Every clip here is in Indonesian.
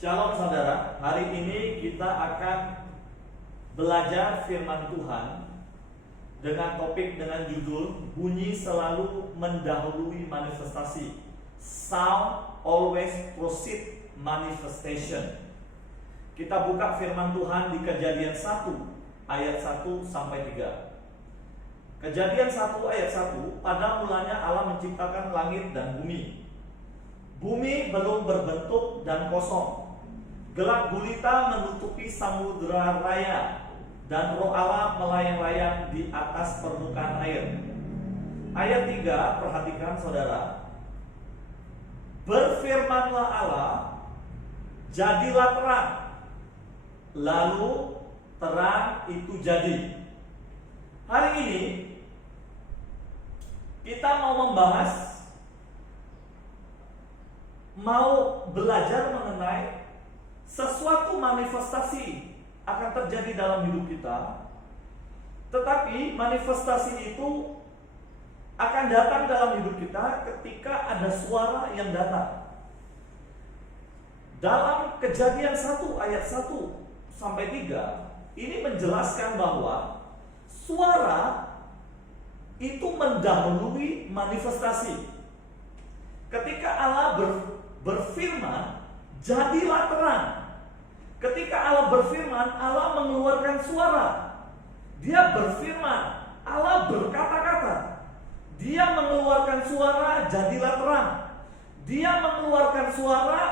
Shalom saudara, hari ini kita akan belajar firman Tuhan dengan topik dengan judul bunyi selalu mendahului manifestasi. Sound always proceed manifestation. Kita buka firman Tuhan di Kejadian 1 ayat 1 sampai 3. Kejadian 1 ayat 1, pada mulanya Allah menciptakan langit dan bumi. Bumi belum berbentuk dan kosong. Gelap gulita menutupi samudera raya, dan roh Allah melayang-layang di atas permukaan air. Ayat 3, perhatikan saudara. Berfirmanlah Allah, jadilah terang. Lalu terang itu jadi. Hari ini kita mau belajar mengenai sesuatu manifestasi akan terjadi dalam hidup kita. Tetapi manifestasi itu akan datang dalam hidup kita ketika ada suara yang datang. Dalam Kejadian 1 ayat 1 sampai 3 ini menjelaskan bahwa suara itu mendahului manifestasi. Ketika Allah berfirman, jadilah terang. Ketika Allah berfirman, Allah mengeluarkan suara. Dia berfirman, Allah berkata-kata. Dia mengeluarkan suara, jadilah terang. Dia mengeluarkan suara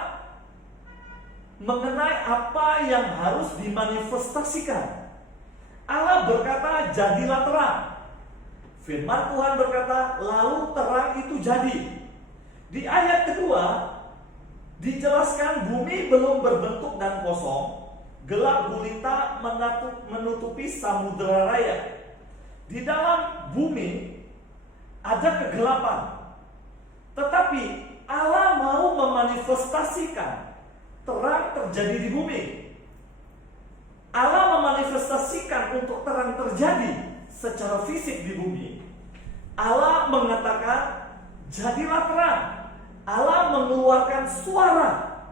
mengenai apa yang harus dimanifestasikan. Allah berkata, jadilah terang. Firman Tuhan berkata, lalu terang itu jadi. Di ayat kedua dijelaskan bumi belum berbentuk dan kosong, gelap gulita menutupi samudera raya. Di dalam bumi ada kegelapan, tetapi Allah mau memanifestasikan terang terjadi di bumi. Allah memanifestasikan untuk terang terjadi secara fisik di bumi. Allah mengatakan, jadilah terang. Allah mengeluarkan suara,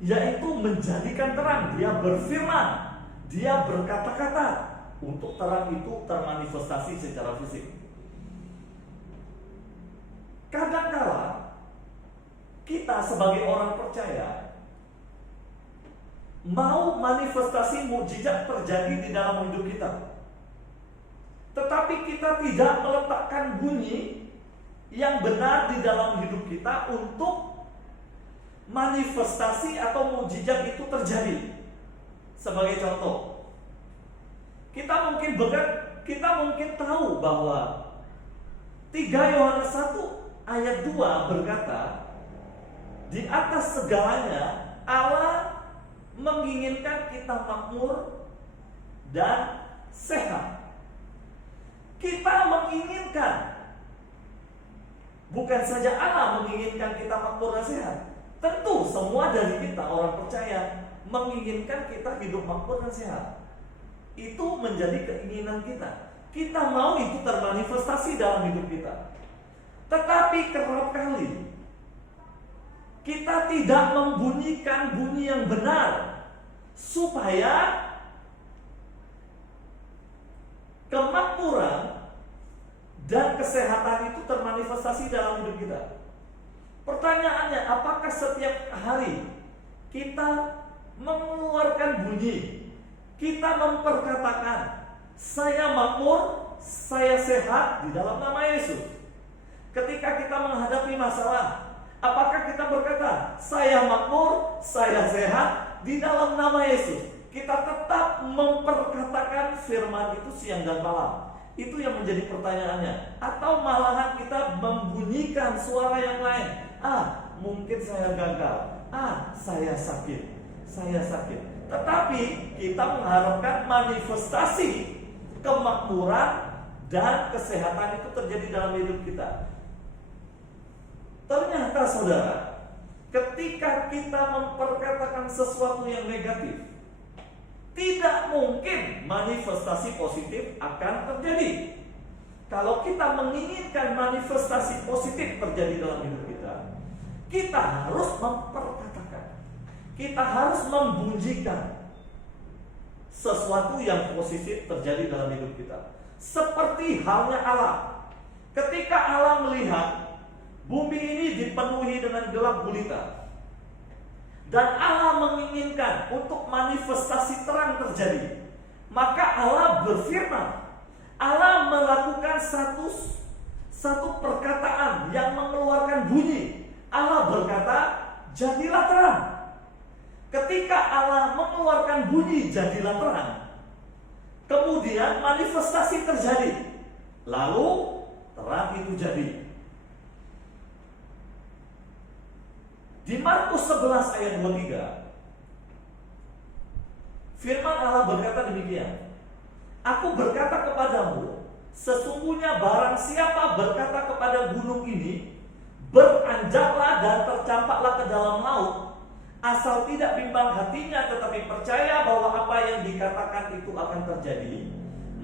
yaitu menjadikan terang. Dia berfirman, dia berkata-kata untuk terang itu termanifestasi secara fisik. Kadang-kala kita sebagai orang percaya mau manifestasi mukjizat terjadi di dalam hidup kita, tetapi kita tidak meletakkan bunyi yang benar di dalam hidup kita untuk manifestasi atau mukjizat itu terjadi. Sebagai contoh, kita mungkin tahu bahwa 3 Yohanes 1 ayat 2 berkata, di atas segalanya Allah menginginkan kita makmur dan sehat. Kita menginginkan, bukan saja Allah menginginkan kita makmur dan sehat. Tentu semua dari kita orang percaya menginginkan kita hidup makmur dan sehat. Itu menjadi keinginan kita. Kita mau itu termanifestasi dalam hidup kita. Tetapi kerap kali kita tidak membunyikan bunyi yang benar supaya kemakmuran dan kesehatan itu termanifestasi dalam hidup kita. Pertanyaannya, apakah setiap hari kita mengeluarkan bunyi, kita memperkatakan, saya makmur, saya sehat di dalam nama Yesus? Ketika kita menghadapi masalah, apakah kita berkata, saya makmur, saya sehat di dalam nama Yesus? Kita tetap memperkatakan firman itu siang dan malam. Itu yang menjadi pertanyaannya. Atau malahan kita membunyikan suara yang lain. Mungkin saya gagal. Saya sakit. Tetapi kita mengharapkan manifestasi kemakmuran dan kesehatan itu terjadi dalam hidup kita. Ternyata saudara, ketika kita memperkatakan sesuatu yang negatif, tidak mungkin manifestasi positif akan terjadi. Kalau kita menginginkan manifestasi positif terjadi dalam hidup kita, kita harus memperkatakan. kita harus membunyikan sesuatu yang positif terjadi dalam hidup kita. Seperti halnya Allah. Ketika Allah melihat bumi ini dipenuhi dengan gelap gulita, dan Allah menginginkan untuk manifestasi terang terjadi, maka Allah berfirman. Allah melakukan satu perkataan yang mengeluarkan bunyi. Allah berkata, jadilah terang. Ketika Allah mengeluarkan bunyi jadilah terang, kemudian manifestasi terjadi. Lalu terang itu jadi. Di Markus 11 ayat 23, firman Allah berkata demikian. Aku berkata kepadamu, sesungguhnya barang siapa berkata kepada gunung ini, beranjaklah dan tercampaklah ke dalam laut, asal tidak bimbang hatinya tetapi percaya bahwa apa yang dikatakan itu akan terjadi,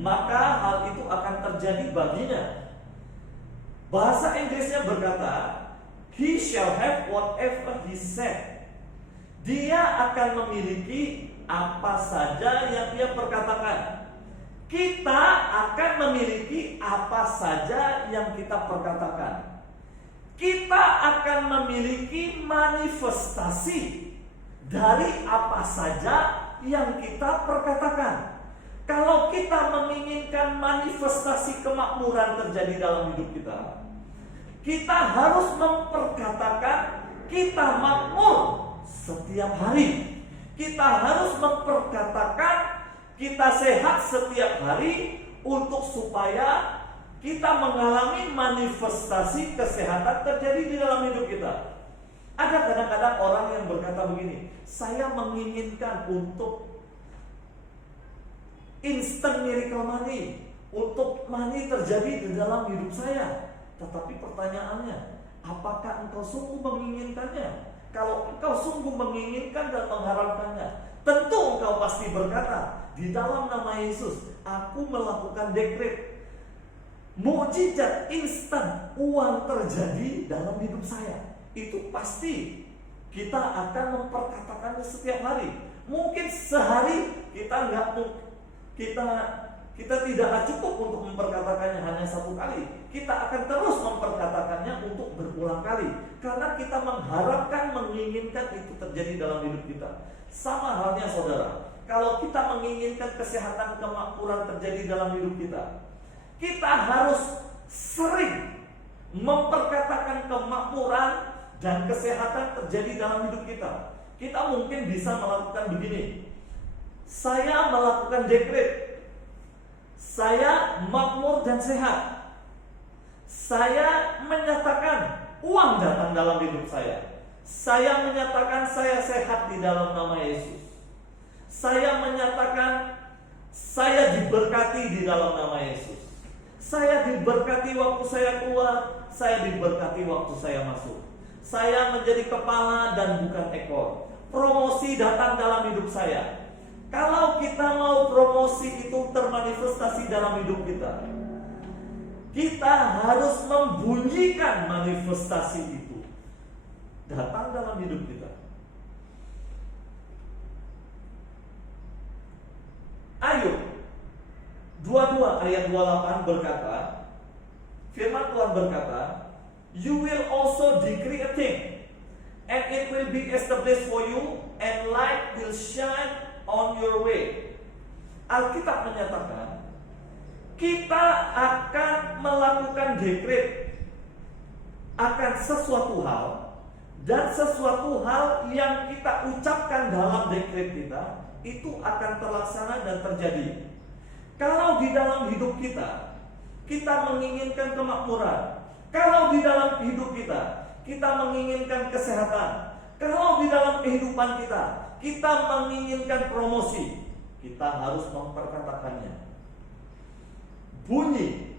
maka hal itu akan terjadi baginya. Bahasa Inggrisnya berkata, he shall have whatever he said. Dia akan memiliki apa saja yang dia perkatakan. Kita akan memiliki apa saja yang kita perkatakan. Kita akan memiliki manifestasi dari apa saja yang kita perkatakan. Kalau kita menginginkan manifestasi kemakmuran terjadi dalam hidup kita, kita harus memperkatakan kita makmur setiap hari. Kita harus memperkatakan kita sehat setiap hari untuk supaya kita mengalami manifestasi kesehatan terjadi di dalam hidup kita. Ada kadang-kadang orang yang berkata begini, saya menginginkan untuk instant miracle money, untuk money terjadi di dalam hidup saya. Tetapi pertanyaannya, apakah engkau sungguh menginginkannya? Kalau engkau sungguh menginginkan dan mengharapkannya, tentu engkau pasti berkata, di dalam nama Yesus, aku melakukan dekret mukjizat instan uang terjadi dalam hidup saya. Itu pasti kita akan memperkatakannya setiap hari. Mungkin sehari kita tidak cukup untuk memperkatakannya hanya satu kali. Kita akan terus memperkatakannya untuk berulang kali, karena kita mengharapkan, menginginkan itu terjadi dalam hidup kita. Sama halnya saudara, kalau kita menginginkan kesehatan, kemakmuran terjadi dalam hidup kita, kita harus sering memperkatakan kemakmuran dan kesehatan terjadi dalam hidup kita. Kita mungkin bisa melakukan begini. Saya melakukan dekret, saya makmur dan sehat. Saya menyatakan uang datang dalam hidup saya. Saya menyatakan saya sehat di dalam nama Yesus. Saya menyatakan saya diberkati di dalam nama Yesus. Saya diberkati waktu saya keluar, saya diberkati waktu saya masuk. Saya menjadi kepala dan bukan ekor. Promosi datang dalam hidup saya. Kalau kita mau promosi itu termanifestasi dalam hidup kita, kita harus membunyikan manifestasi itu datang dalam hidup kita. Ayub 22 ayat 28 berkata, firman Tuhan berkata, you will also decree a thing, and it will be established for you, and light will shine on your way. Alkitab menyatakan, kita akan melakukan dekret akan sesuatu hal, dan sesuatu hal yang kita ucapkan dalam dekret kita itu akan terlaksana dan terjadi. Kalau di dalam hidup kita menginginkan kemakmuran, kalau di dalam hidup kita menginginkan kesehatan, kalau di dalam kehidupan kita menginginkan promosi, kita harus memperkatakannya. Bunyi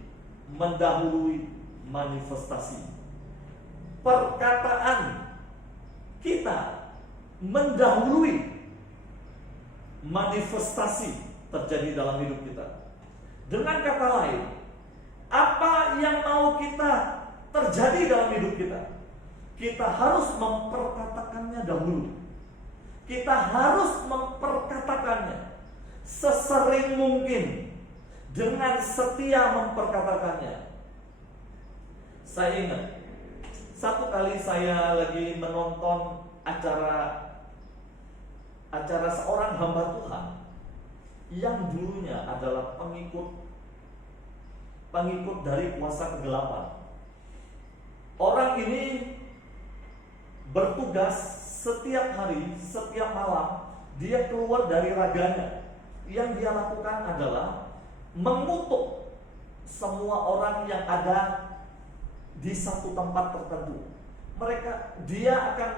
mendahului manifestasi. Perkataan kita mendahului manifestasi terjadi dalam hidup kita. Dengan kata lain, apa yang mau kita terjadi dalam hidup kita, kita harus memperkatakannya dahulu. Kita harus memperkatakannya sesering mungkin, dengan setia memperkatakannya. Saya ingat satu kali saya lagi menonton acara seorang hamba Tuhan yang dulunya adalah pengikut dari kuasa kegelapan. Orang ini bertugas setiap hari, setiap malam dia keluar dari raganya. Yang dia lakukan adalah mengutuk semua orang yang ada di satu tempat tertentu. Dia akan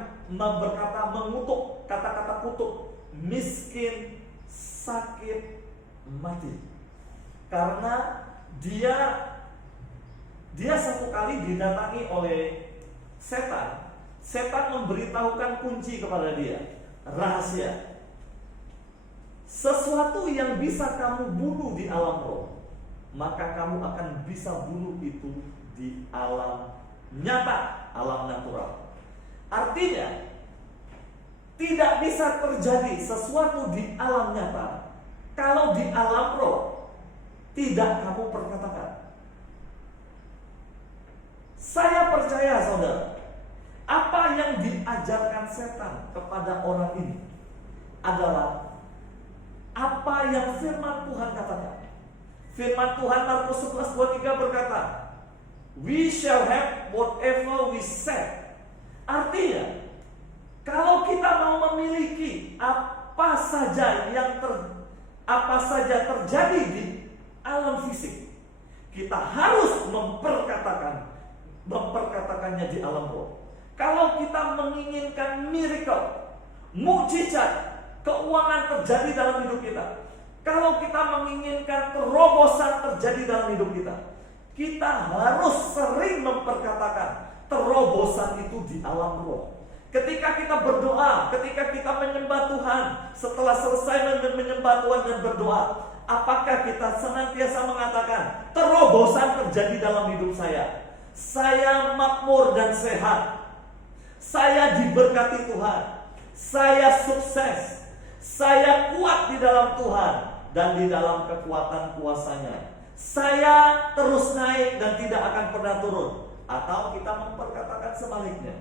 berkata, mengutuk, kata-kata kutuk, miskin, sakit, mati. Karena dia satu kali didatangi oleh setan. Setan memberitahukan kunci kepada dia, rahasia. Sesuatu yang bisa kamu bunuh di alam roh, maka kamu akan bisa bunuh itu di alam nyata, alam natural. Artinya, tidak bisa terjadi sesuatu di alam nyata kalau di alam roh tidak kamu perkatakan. Saya percaya, saudara, apa yang diajarkan setan kepada orang ini adalah apa yang firman Tuhan katakan. Firman Tuhan Markus 11:23 berkata, "We shall have whatever we said." Artinya, kalau kita mau memiliki apa saja terjadi di alam fisik, kita harus memperkatakannya di alam roh. Kalau kita menginginkan miracle, mukjizat, keuangan terjadi dalam hidup kita, kalau kita menginginkan terobosan terjadi dalam hidup kita, kita harus sering memperkatakan terobosan itu di alam roh. Ketika kita berdoa, ketika kita menyembah Tuhan, setelah selesai menyembah Tuhan dan berdoa, apakah kita senantiasa mengatakan terobosan terjadi dalam hidup saya? Saya makmur dan sehat. Saya diberkati Tuhan. Saya sukses. Saya kuat di dalam Tuhan dan di dalam kekuatan kuasa-Nya. Saya terus naik dan tidak akan pernah turun. Atau kita memperkatakan sebaliknya.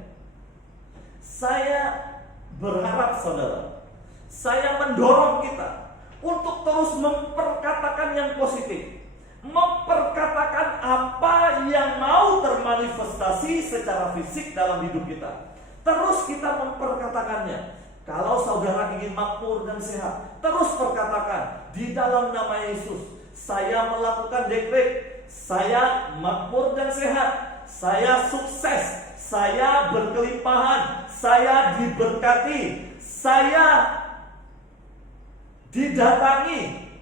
Saya berharap, saudara, saya mendorong kita untuk terus memperkatakan yang positif. Memperkatakan apa yang mau termanifestasi secara fisik dalam hidup kita. Terus kita memperkatakannya. Kalau saudara ingin makmur dan sehat, terus perkatakan di dalam nama Yesus, saya melakukan dekret, saya makmur dan sehat, saya sukses, saya berkelimpahan, saya diberkati, saya didatangi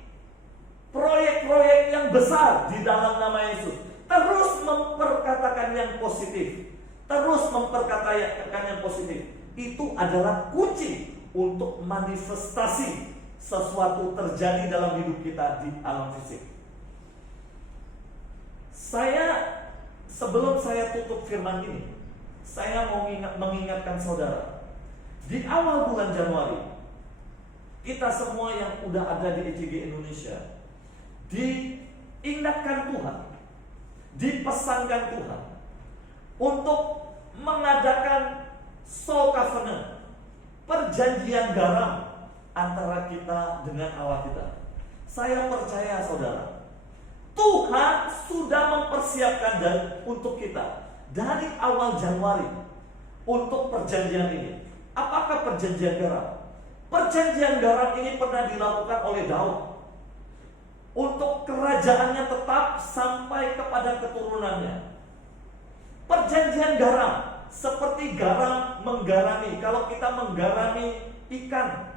proyek-proyek yang besar di dalam nama Yesus. Terus memperkatakan yang positif. Terus memperkatakan yang positif. Itu adalah kunci untuk manifestasi sesuatu terjadi dalam hidup kita di alam fisik. Sebelum saya tutup firman ini, saya mau mengingatkan saudara. Di awal bulan Januari, kita semua yang udah ada di ECG Indonesia diingatkan Tuhan, dipesankan Tuhan untuk mengadakan soul covenant, perjanjian garam antara kita dengan Allah kita. Saya percaya, saudara, Tuhan sudah mempersiapkan untuk kita dari awal Januari untuk perjanjian ini. Apakah perjanjian garam? Perjanjian garam ini pernah dilakukan oleh Daud untuk kerajaannya tetap sampai kepada keturunannya. Perjanjian garam seperti garam menggarami. Kalau kita menggarami ikan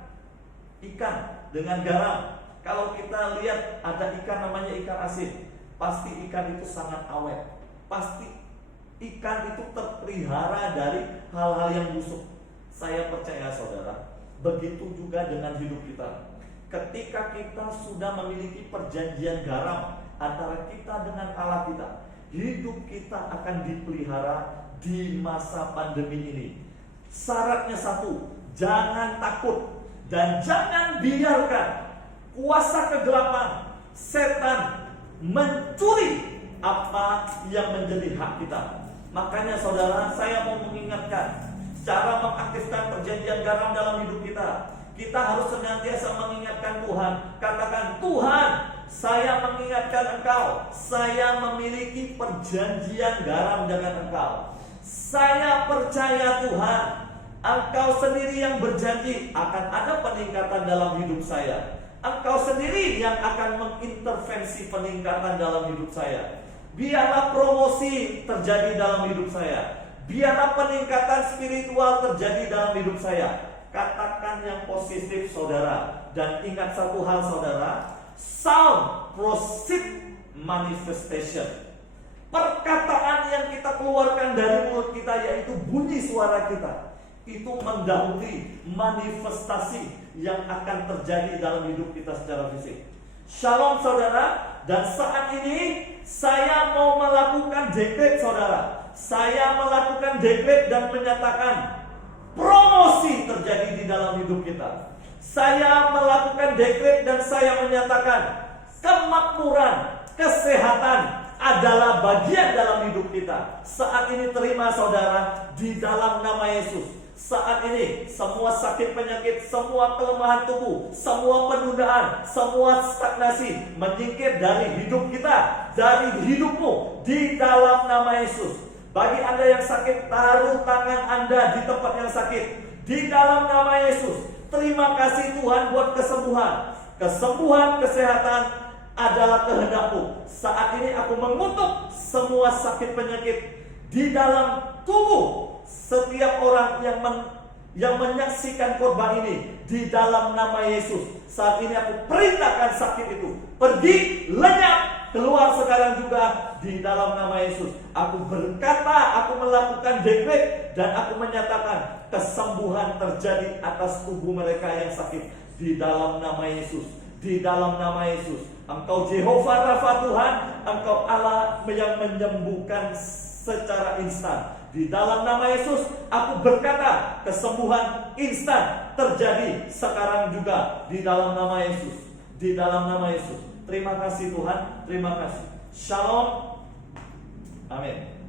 dengan garam, kalau kita lihat ada ikan namanya ikan asin, pasti ikan itu sangat awet. Pasti ikan itu terpelihara dari hal-hal yang busuk. Saya percaya, saudara, begitu juga dengan hidup kita. Ketika kita sudah memiliki perjanjian garam antara kita dengan Allah kita, hidup kita akan dipelihara di masa pandemi ini. Syaratnya satu, Jangan takut dan jangan biarkan kuasa kegelapan, setan mencuri apa yang menjadi hak kita. Makanya saudara, saya mau mengingatkan cara mengaktifkan perjanjian garam dalam hidup kita. Kita harus senantiasa mengingatkan Tuhan. Katakan, Tuhan, saya mengingatkan Engkau, saya memiliki perjanjian garam dengan Engkau. Saya percaya Tuhan, Engkau sendiri yang berjanji akan ada peningkatan dalam hidup saya. Engkau sendiri yang akan mengintervensi peningkatan dalam hidup saya. Biarlah promosi terjadi dalam hidup saya. Biarlah peningkatan spiritual terjadi dalam hidup saya. Katakan yang positif saudara. Dan ingat satu hal saudara, sound proceed manifestation. Perkataan yang kita keluarkan dari mulut kita, yaitu bunyi suara kita, itu mendahului manifestasi yang akan terjadi dalam hidup kita secara fisik. Shalom saudara. Dan saat ini saya mau melakukan dekret saudara. Saya melakukan dekret dan menyatakan promosi terjadi di dalam hidup kita. Saya melakukan dekret dan saya menyatakan kemakmuran, kesehatan adalah bagian dalam hidup kita. Saat ini terima saudara, di dalam nama Yesus. Saat ini semua sakit penyakit, semua kelemahan tubuh, semua penundaan, semua stagnasi menyingkir dari hidup kita, dari hidupmu, di dalam nama Yesus. Bagi Anda yang sakit, taruh tangan Anda di tempat yang sakit, di dalam nama Yesus. Terima kasih Tuhan buat kesembuhan. Kesembuhan, kesehatan adalah kehendak-Mu. Saat ini aku mengutuk semua sakit penyakit di dalam tubuh setiap orang yang menyaksikan korban ini, di dalam nama Yesus. Saat ini aku perintahkan sakit itu pergi, lenyap, keluar sekarang juga di dalam nama Yesus. Aku berkata, aku melakukan dekret dan aku menyatakan kesembuhan terjadi atas tubuh mereka yang sakit di dalam nama Yesus. Di dalam nama Yesus. Engkau Jehovah Rafa Tuhan, Engkau Allah yang menyembuhkan secara instan. Di dalam nama Yesus, aku berkata kesembuhan instan terjadi sekarang juga di dalam nama Yesus. Di dalam nama Yesus. Terima kasih Tuhan, terima kasih. Shalom. Amin.